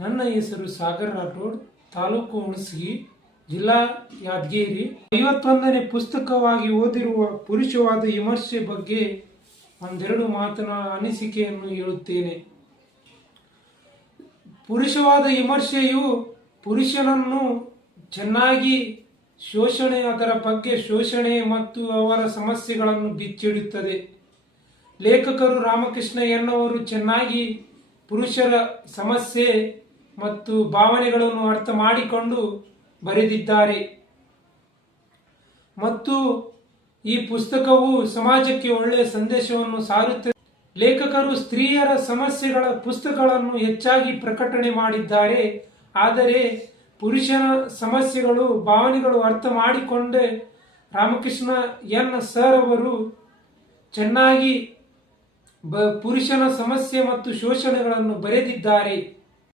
ನನ್ನ ಹೆಸರು ಸಾಗರ್ ರಾಠೋಡ್, ತಾಲೂಕು ಹುಣಸಗಿ, ಜಿಲ್ಲಾ ಯಾದಗಿರಿ. ಐವತ್ತೊಂದನೇ ಪುಸ್ತಕವಾಗಿ ಓದಿರುವ ಪುರುಷವಾದ ವಿಮರ್ಶೆ ಬಗ್ಗೆ ಒಂದೆರಡು ಮಾತನ ಅನಿಸಿಕೆಯನ್ನು ಹೇಳುತ್ತೇನೆ. ಪುರುಷವಾದ ವಿಮರ್ಶೆಯು ಪುರುಷನನ್ನು ಚೆನ್ನಾಗಿ ಶೋಷಣೆ, ಅದರ ಬಗ್ಗೆ ಶೋಷಣೆ ಮತ್ತು ಅವರ ಸಮಸ್ಯೆಗಳನ್ನು ಬಿಚ್ಚಿಡುತ್ತದೆ. ಲೇಖಕರು ರಾಮಕೃಷ್ಣ ಎನ್ನುವರು ಚೆನ್ನಾಗಿ ಪುರುಷರ ಸಮಸ್ಯೆ ಮತ್ತು ಭಾವನೆಗಳನ್ನು ಅರ್ಥ ಮಾಡಿಕೊಂಡು ಬರೆದಿದ್ದಾರೆ. ಮತ್ತು ಈ ಪುಸ್ತಕವು ಸಮಾಜಕ್ಕೆ ಒಳ್ಳೆಯ ಸಂದೇಶವನ್ನು ಸಾರುತ್ತದೆ ಲೇಖಕರು ಸ್ತ್ರೀಯರ ಸಮಸ್ಯೆಗಳ ಪುಸ್ತಕಗಳನ್ನು ಹೆಚ್ಚಾಗಿ ಪ್ರಕಟಣೆ ಮಾಡಿದ್ದಾರೆ. ಆದರೆ ಪುರುಷನ ಸಮಸ್ಯೆಗಳು, ಭಾವನೆಗಳು ಅರ್ಥ ಮಾಡಿಕೊಂಡೇ. ರಾಮಕೃಷ್ಣ ಎನ್ ಸರ್ ಅವರು ಚೆನ್ನಾಗಿ ಬ, ಪುರುಷನ ಸಮಸ್ಯೆ ಮತ್ತು ಶೋಷಣೆಗಳನ್ನು ಬರೆದಿದ್ದಾರೆ.